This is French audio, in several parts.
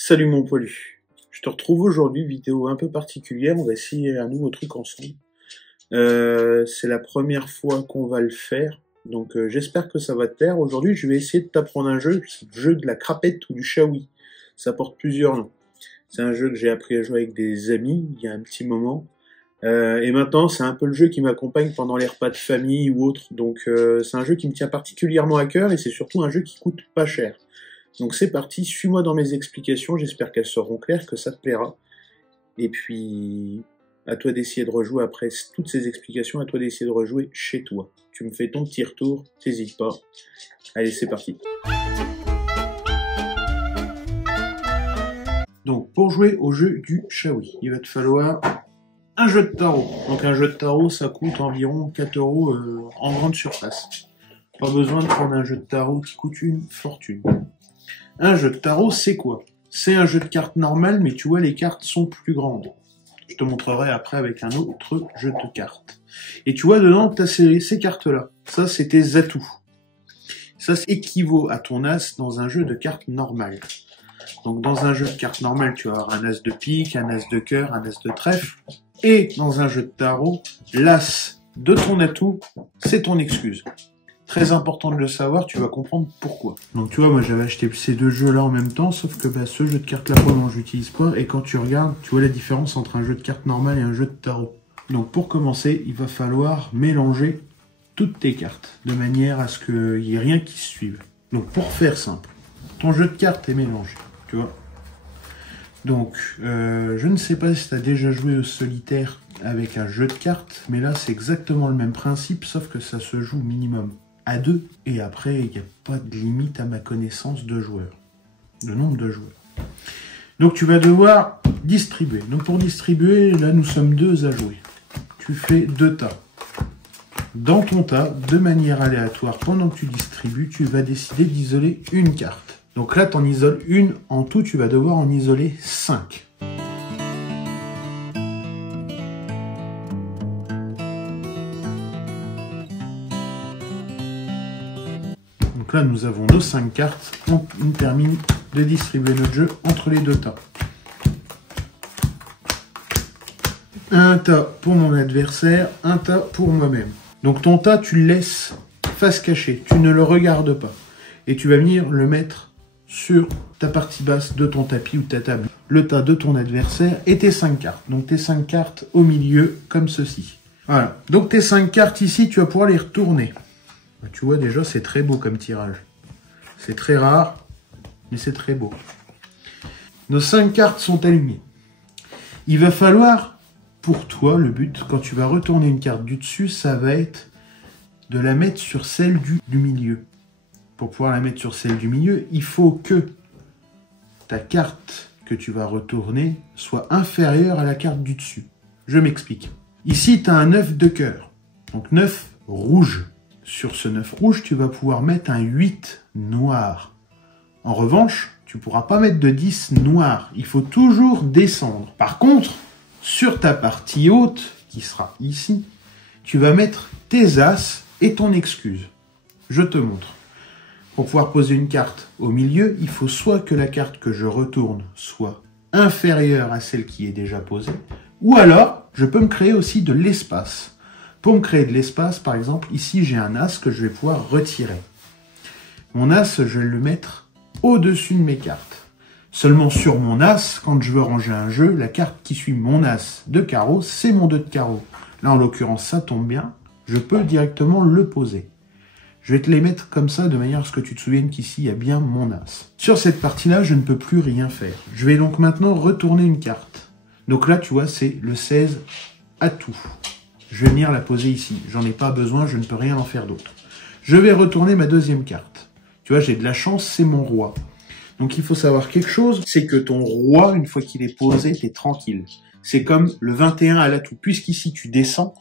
Salut mon poilu, je te retrouve aujourd'hui, vidéo un peu particulière, on va essayer un nouveau truc ensemble. C'est la première fois qu'on va le faire, donc j'espère que ça va te plaire. Aujourd'hui je vais essayer de t'apprendre un jeu, c'est le jeu de la crapette ou du shawi. Ça porte plusieurs noms. C'est un jeu que j'ai appris à jouer avec des amis il y a un petit moment. Et maintenant c'est un peu le jeu qui m'accompagne pendant les repas de famille ou autres, donc c'est un jeu qui me tient particulièrement à cœur et c'est surtout un jeu qui coûte pas cher. Donc c'est parti, suis-moi dans mes explications, j'espère qu'elles seront claires, que ça te plaira. Et puis, à toi d'essayer de rejouer après toutes ces explications, à toi d'essayer de rejouer chez toi. Tu me fais ton petit retour, t'hésites pas. Allez, c'est parti. Donc, pour jouer au jeu du shawi, il va te falloir un jeu de tarot. Donc un jeu de tarot, ça coûte environ 4 € en grande surface. Pas besoin de prendre un jeu de tarot qui coûte une fortune. Un jeu de tarot, c'est quoi? C'est un jeu de cartes normal, mais tu vois, les cartes sont plus grandes. Je te montrerai après avec un autre jeu de cartes. Et tu vois, dedans, tu as ces cartes-là. Ça, c'est tes atouts. Ça équivaut à ton as dans un jeu de cartes normal. Donc, dans un jeu de cartes normal, tu vas avoir un as de pique, un as de cœur, un as de trèfle. Et dans un jeu de tarot, l'as de ton atout, c'est ton excuse. Très important de le savoir, tu vas comprendre pourquoi. Donc tu vois, moi j'avais acheté ces deux jeux-là en même temps, sauf que ce jeu de cartes-là, probablement, je l'utilise pas. Et quand tu regardes, tu vois la différence entre un jeu de cartes normal et un jeu de tarot. Donc pour commencer, il va falloir mélanger toutes tes cartes, de manière à ce qu'il n'y ait rien qui se suive. Donc pour faire simple, ton jeu de cartes est mélangé, tu vois. Donc, je ne sais pas si tu as déjà joué au solitaire avec un jeu de cartes, mais là c'est exactement le même principe, sauf que ça se joue minimum à 2, et après, il n'y a pas de limite à ma connaissance de joueurs, de nombre de joueurs. Donc tu vas devoir distribuer. Donc pour distribuer, là nous sommes 2 à jouer. Tu fais 2 tas. Dans ton tas, de manière aléatoire, pendant que tu distribues, tu vas décider d'isoler une carte. Donc là, tu en isoles une, en tout tu vas devoir en isoler 5. Donc là, nous avons nos 5 cartes. On termine de distribuer notre jeu entre les 2 tas. Un tas pour mon adversaire, un tas pour moi-même. Donc ton tas, tu le laisses face cachée. Tu ne le regardes pas. Et tu vas venir le mettre sur ta partie basse de ton tapis ou de ta table. Le tas de ton adversaire et tes 5 cartes. Donc tes 5 cartes au milieu, comme ceci. Voilà. Donc tes 5 cartes ici, tu vas pouvoir les retourner. Tu vois déjà, c'est très beau comme tirage. C'est très rare, mais c'est très beau. Nos 5 cartes sont alignées. Il va falloir, pour toi, le but, quand tu vas retourner une carte du dessus, ça va être de la mettre sur celle du milieu. Pour pouvoir la mettre sur celle du milieu, il faut que ta carte que tu vas retourner soit inférieure à la carte du dessus. Je m'explique. Ici, tu as un 9 de cœur. Donc 9 rouge. Sur ce 9 rouge, tu vas pouvoir mettre un 8 noir. En revanche, tu ne pourras pas mettre de 10 noir. Il faut toujours descendre. Par contre, sur ta partie haute, qui sera ici, tu vas mettre tes as et ton excuse. Je te montre. Pour pouvoir poser une carte au milieu, il faut soit que la carte que je retourne soit inférieure à celle qui est déjà posée, ou alors, je peux me créer aussi de l'espace. Pour me créer de l'espace, par exemple, ici j'ai un as que je vais pouvoir retirer. Mon as, je vais le mettre au-dessus de mes cartes. Seulement sur mon as, quand je veux ranger un jeu, la carte qui suit mon as de carreau, c'est mon 2 de carreau. Là, en l'occurrence, ça tombe bien, je peux directement le poser. Je vais te les mettre comme ça, de manière à ce que tu te souviennes qu'ici, il y a bien mon as. Sur cette partie-là, je ne peux plus rien faire. Je vais donc maintenant retourner une carte. Donc là, tu vois, c'est le 16 atout. Je vais venir la poser ici. J'en ai pas besoin, je ne peux rien en faire d'autre. Je vais retourner ma deuxième carte. Tu vois, j'ai de la chance, c'est mon roi. Donc il faut savoir quelque chose, c'est que ton roi, une fois qu'il est posé, t'es tranquille. C'est comme le 21 à l'atout. Puisqu'ici tu descends,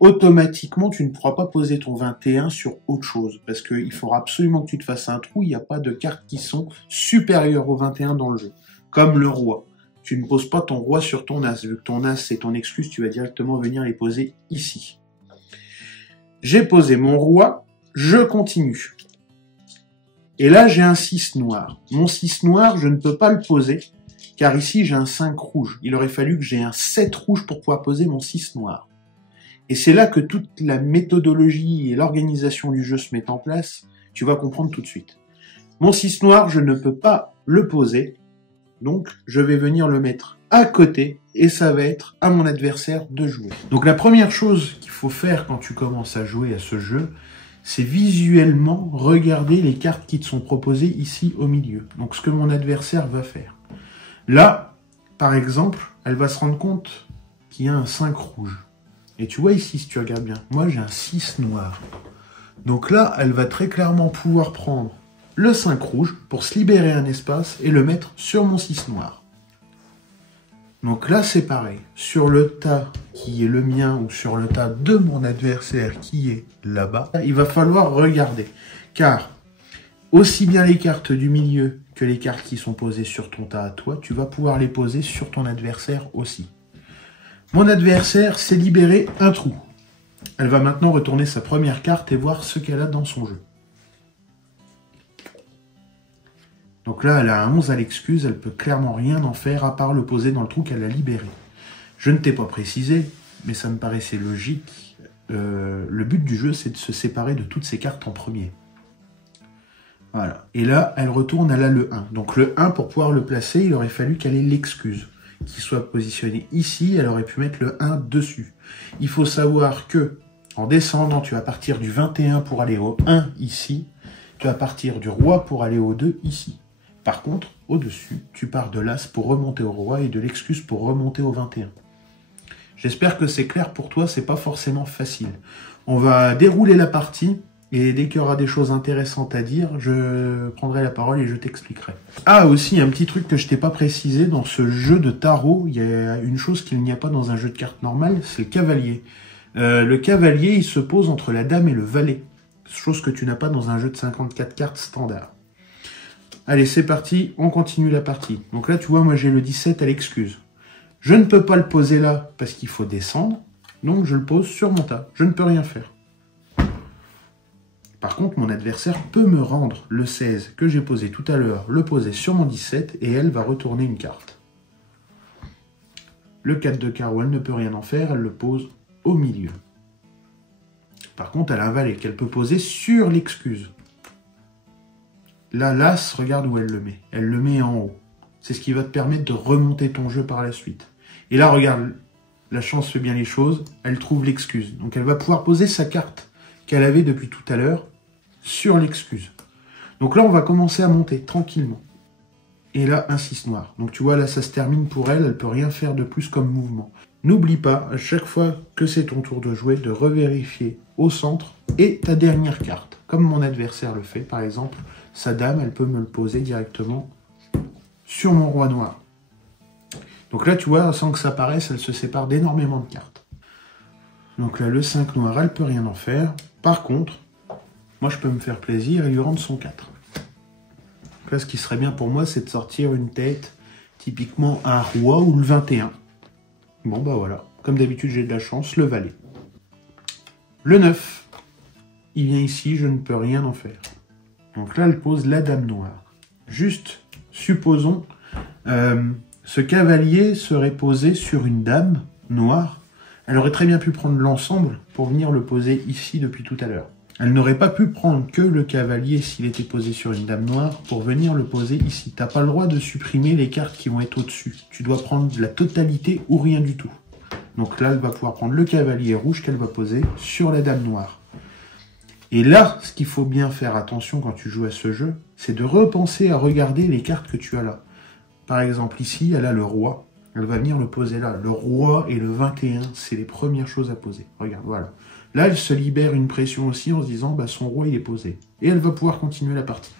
automatiquement tu ne pourras pas poser ton 21 sur autre chose. Parce qu'il faudra absolument que tu te fasses un trou, il n'y a pas de cartes qui sont supérieures au 21 dans le jeu. Comme le roi. Tu ne poses pas ton roi sur ton as. Vu que ton as c'est ton excuse, tu vas directement venir les poser ici. J'ai posé mon roi, je continue. Et là, j'ai un 6 noir. Mon 6 noir, je ne peux pas le poser, car ici, j'ai un 5 rouge. Il aurait fallu que j'ai un 7 rouge pour pouvoir poser mon 6 noir. Et c'est là que toute la méthodologie et l'organisation du jeu se met en place. Tu vas comprendre tout de suite. Mon 6 noir, je ne peux pas le poser. Donc, je vais venir le mettre à côté et ça va être à mon adversaire de jouer. Donc, la première chose qu'il faut faire quand tu commences à jouer à ce jeu, c'est visuellement regarder les cartes qui te sont proposées ici au milieu. Donc, ce que mon adversaire va faire. Là, par exemple, elle va se rendre compte qu'il y a un 5 rouge. Et tu vois ici, si tu regardes bien, moi j'ai un 6 noir. Donc là, elle va très clairement pouvoir prendre le 5 rouge pour se libérer un espace et le mettre sur mon 6 noir. Donc là, c'est pareil. Sur le tas qui est le mien ou sur le tas de mon adversaire qui est là-bas, il va falloir regarder. Car aussi bien les cartes du milieu que les cartes qui sont posées sur ton tas à toi, tu vas pouvoir les poser sur ton adversaire aussi. Mon adversaire s'est libéré un trou. Elle va maintenant retourner sa première carte et voir ce qu'elle a dans son jeu. Donc là, elle a un 11 à l'excuse, elle peut clairement rien en faire à part le poser dans le trou qu'elle a libéré. Je ne t'ai pas précisé, mais ça me paraissait logique. Le but du jeu, c'est de se séparer de toutes ces cartes en premier. Voilà. Et là, elle retourne, elle a le 1. Donc le 1, pour pouvoir le placer, il aurait fallu qu'elle ait l'excuse qui soit positionné ici, elle aurait pu mettre le 1 dessus. Il faut savoir que, en descendant, tu vas partir du 21 pour aller au 1 ici, tu vas partir du roi pour aller au 2 ici. Par contre, au-dessus, tu pars de l'as pour remonter au roi et de l'excuse pour remonter au 21. J'espère que c'est clair pour toi, c'est pas forcément facile. On va dérouler la partie. Et dès qu'il y aura des choses intéressantes à dire, je prendrai la parole et je t'expliquerai. Ah, aussi, un petit truc que je t'ai pas précisé, dans ce jeu de tarot, il y a une chose qu'il n'y a pas dans un jeu de cartes normal, c'est le cavalier. Le cavalier, il se pose entre la dame et le valet. Chose que tu n'as pas dans un jeu de 54 cartes standard. Allez, c'est parti, on continue la partie. Donc là, tu vois, moi j'ai le 17 à l'excuse. Je ne peux pas le poser là parce qu'il faut descendre, donc je le pose sur mon tas. Je ne peux rien faire. Par contre, mon adversaire peut me rendre le 16 que j'ai posé tout à l'heure, le poser sur mon 17 et elle va retourner une carte. Le 4 de carreau, elle ne peut rien en faire, elle le pose au milieu. Par contre, elle a un valet qu'elle peut poser sur l'excuse. Là, l'as, regarde où elle le met. Elle le met en haut. C'est ce qui va te permettre de remonter ton jeu par la suite. Et là, regarde, la chance fait bien les choses, elle trouve l'excuse. Donc elle va pouvoir poser sa carte qu'elle avait depuis tout à l'heure sur l'excuse. Donc là, on va commencer à monter tranquillement. Et là, un 6 noir. Donc tu vois, là, ça se termine pour elle. Elle ne peut rien faire de plus comme mouvement. N'oublie pas, à chaque fois que c'est ton tour de jouer, de revérifier au centre et ta dernière carte. Comme mon adversaire le fait, par exemple, sa dame, elle peut me le poser directement sur mon roi noir. Donc là, tu vois, sans que ça paraisse, elle se sépare d'énormément de cartes. Donc là, le 5 noir, elle ne peut rien en faire. Par contre, moi, je peux me faire plaisir et lui rendre son 4. Donc là, ce qui serait bien pour moi, c'est de sortir une tête, typiquement un roi ou le 21. Bon, bah voilà. Comme d'habitude, j'ai de la chance, le valet. Le 9. Il vient ici, je ne peux rien en faire. Donc là, elle pose la dame noire. Juste, supposons, ce cavalier serait posé sur une dame noire. Elle aurait très bien pu prendre l'ensemble pour venir le poser ici depuis tout à l'heure. Elle n'aurait pas pu prendre que le cavalier s'il était posé sur une dame noire pour venir le poser ici. Tu n'as pas le droit de supprimer les cartes qui vont être au-dessus. Tu dois prendre la totalité ou rien du tout. Donc là, elle va pouvoir prendre le cavalier rouge qu'elle va poser sur la dame noire. Et là, ce qu'il faut bien faire attention quand tu joues à ce jeu, c'est de repenser à regarder les cartes que tu as là. Par exemple, ici, elle a le roi. Elle va venir le poser là. Le roi et le 21, c'est les premières choses à poser. Regarde, voilà. Là, elle se libère une pression aussi en se disant, bah, son roi, il est posé. Et elle va pouvoir continuer la partie.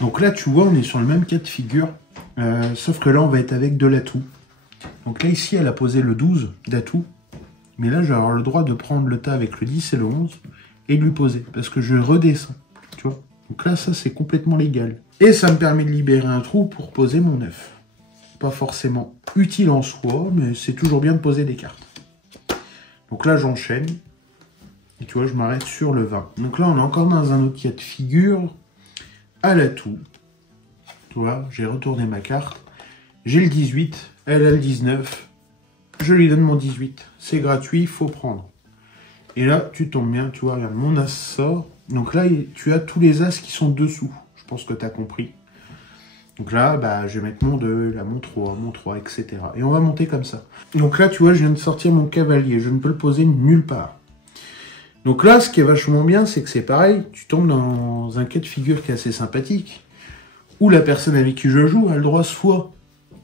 Donc là, tu vois, on est sur le même cas de figure. Sauf que là, on va être avec de l'atout. Donc là, ici, elle a posé le 12 d'atout. Mais là, je vais avoir le droit de prendre le tas avec le 10 et le 11 et de lui poser. Parce que je redescends. Tu vois. Donc là, ça, c'est complètement légal. Et ça me permet de libérer un trou pour poser mon 9. Pas forcément utile en soi, mais c'est toujours bien de poser des cartes. Donc là, j'enchaîne. Et tu vois, je m'arrête sur le 20. Donc là, on est encore dans un autre cas de figure. à l'atout. Tu vois, j'ai retourné ma carte. J'ai le 18, elle a le 19. Je lui donne mon 18. C'est gratuit, il faut prendre. Et là, tu tombes bien, tu vois, regarde, mon as sort. Donc là, tu as tous les as qui sont dessous. Je pense que tu as compris. Donc là, bah, je vais mettre mon 2, là, mon 3, etc. Et on va monter comme ça. Donc là, tu vois, je viens de sortir mon cavalier. Je ne peux le poser nulle part. Donc là, ce qui est vachement bien, c'est que c'est pareil. Tu tombes dans un cas de figure qui est assez sympathique. Où la personne avec qui je joue a le droit soit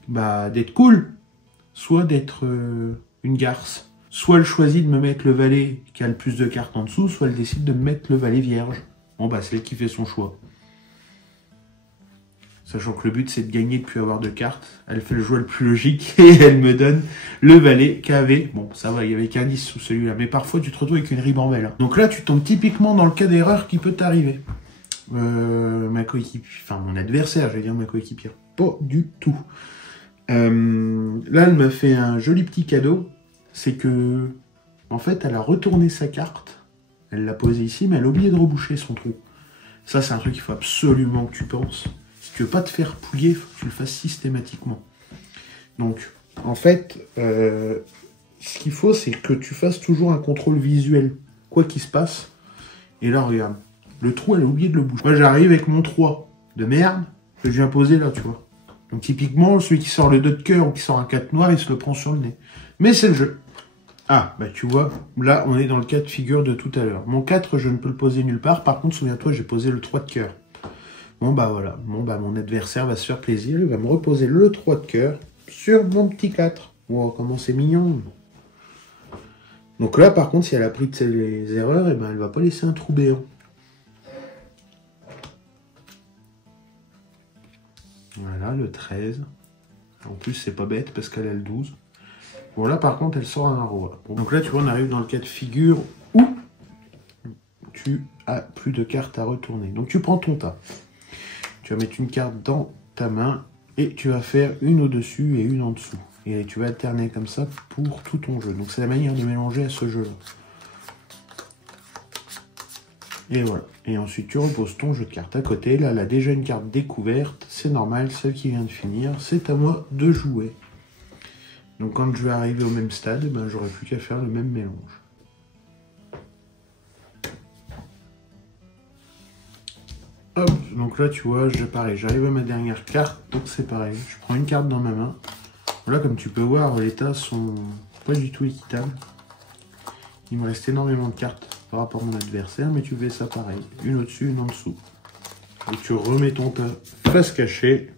d'être cool, soit d'être une garce. Soit elle choisit de me mettre le valet qui a le plus de cartes en dessous, soit elle décide de me mettre le valet vierge. Bon, bah, c'est elle qui fait son choix. Sachant que le but, c'est de gagner de plus avoir de cartes. Elle fait le choix le plus logique et elle me donne le valet qu'avait. Bon, ça va, il y avait qu'un 10 sous celui-là. Mais parfois, tu te retrouves avec une ribambelle. Hein. Donc là, tu tombes typiquement dans le cas d'erreur qui peut t'arriver. Ma coéquipière, enfin mon adversaire, je vais dire ma coéquipière. Pas du tout. Là, elle m'a fait un joli petit cadeau. C'est que, en fait, elle a retourné sa carte. Elle l'a posée ici, mais elle a oublié de reboucher son trou. Ça, c'est un truc qu'il faut absolument que tu penses. Si tu veux pas te faire pouiller, il faut que tu le fasses systématiquement. Donc, en fait, ce qu'il faut, c'est que tu fasses toujours un contrôle visuel, quoi qu'il se passe. Et là, regarde, le trou, elle a oublié de le bouger. Moi, j'arrive avec mon 3 de merde, que je viens poser là, tu vois. Donc, typiquement, celui qui sort le 2 de cœur ou qui sort un 4 noir, il se le prend sur le nez. Mais c'est le jeu. Ah, bah tu vois, là, on est dans le cas de figure de tout à l'heure. Mon 4, je ne peux le poser nulle part. Par contre, souviens-toi, j'ai posé le 3 de cœur. Bon, bah voilà. Bon, bah mon adversaire va se faire plaisir. Il va me reposer le 3 de cœur sur mon petit 4. Wow, comment c'est mignon. Donc là, par contre, si elle a pris de ses erreurs, eh ben, elle va pas laisser un trou béant. Voilà, le 13. En plus, c'est pas bête parce qu'elle a le 12. Bon, là, par contre, elle sort un roi. Bon, donc là, tu vois, on arrive dans le cas de figure où tu as plus de cartes à retourner. Donc, tu prends ton tas. Tu vas mettre une carte dans ta main et tu vas faire une au-dessus et une en dessous. Et tu vas alterner comme ça pour tout ton jeu. Donc, c'est la manière de mélanger à ce jeu-là. Et voilà. Et ensuite, tu reposes ton jeu de cartes à côté. Là, elle a déjà une carte découverte. C'est normal, celle qui vient de finir. C'est à moi de jouer. Donc quand je vais arriver au même stade, ben, j'aurai plus qu'à faire le même mélange. Hop, donc là tu vois, pareil, j'arrive à ma dernière carte, donc c'est pareil. Je prends une carte dans ma main. Voilà, comme tu peux voir, les tas sont pas du tout équitables. Il me reste énormément de cartes par rapport à mon adversaire, mais tu fais ça pareil. Une au-dessus, une en dessous. Et tu remets ton tas face cachée,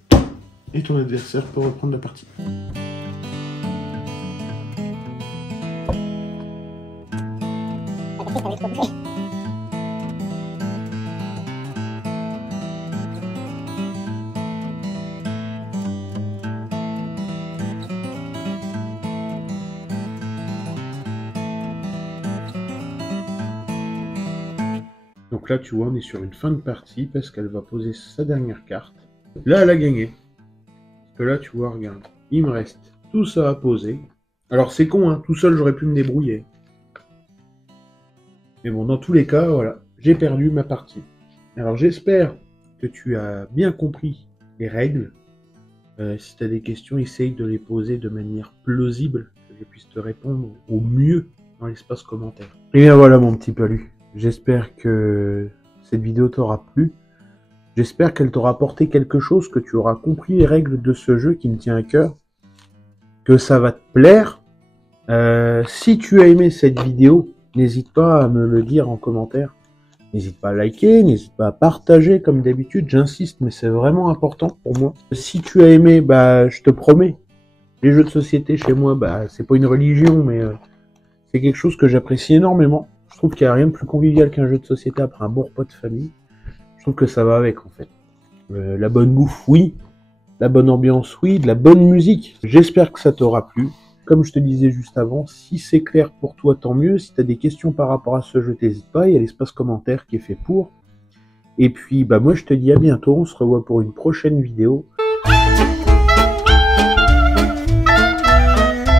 et ton adversaire peut reprendre la partie. Donc là, tu vois, on est sur une fin de partie parce qu'elle va poser sa dernière carte. Là, elle a gagné. Parce que là, tu vois, regarde, il me reste tout ça à poser. Alors, c'est con, hein, tout seul, j'aurais pu me débrouiller. Mais bon, dans tous les cas, voilà, j'ai perdu ma partie. Alors, j'espère que tu as bien compris les règles. Si tu as des questions, essaye de les poser de manière plausible, que je puisse te répondre au mieux dans l'espace commentaire. Et bien voilà, mon petit palu. J'espère que cette vidéo t'aura plu. J'espère qu'elle t'aura apporté quelque chose, que tu auras compris les règles de ce jeu qui me tient à cœur, que ça va te plaire. Si tu as aimé cette vidéo, n'hésite pas à me le dire en commentaire. N'hésite pas à liker, n'hésite pas à partager comme d'habitude, j'insiste, mais c'est vraiment important pour moi. Si tu as aimé, bah, je te promets, les jeux de société chez moi, bah, c'est pas une religion, mais c'est quelque chose que j'apprécie énormément. Je trouve qu'il n'y a rien de plus convivial qu'un jeu de société après un bon repas de famille. Je trouve que ça va avec, en fait. La bonne bouffe, oui. La bonne ambiance, oui. De la bonne musique. J'espère que ça t'aura plu. Comme je te disais juste avant, si c'est clair pour toi, tant mieux. Si tu as des questions par rapport à ce jeu, n'hésite pas. Il y a l'espace commentaire qui est fait pour. Et puis, bah, moi, je te dis à bientôt. On se revoit pour une prochaine vidéo.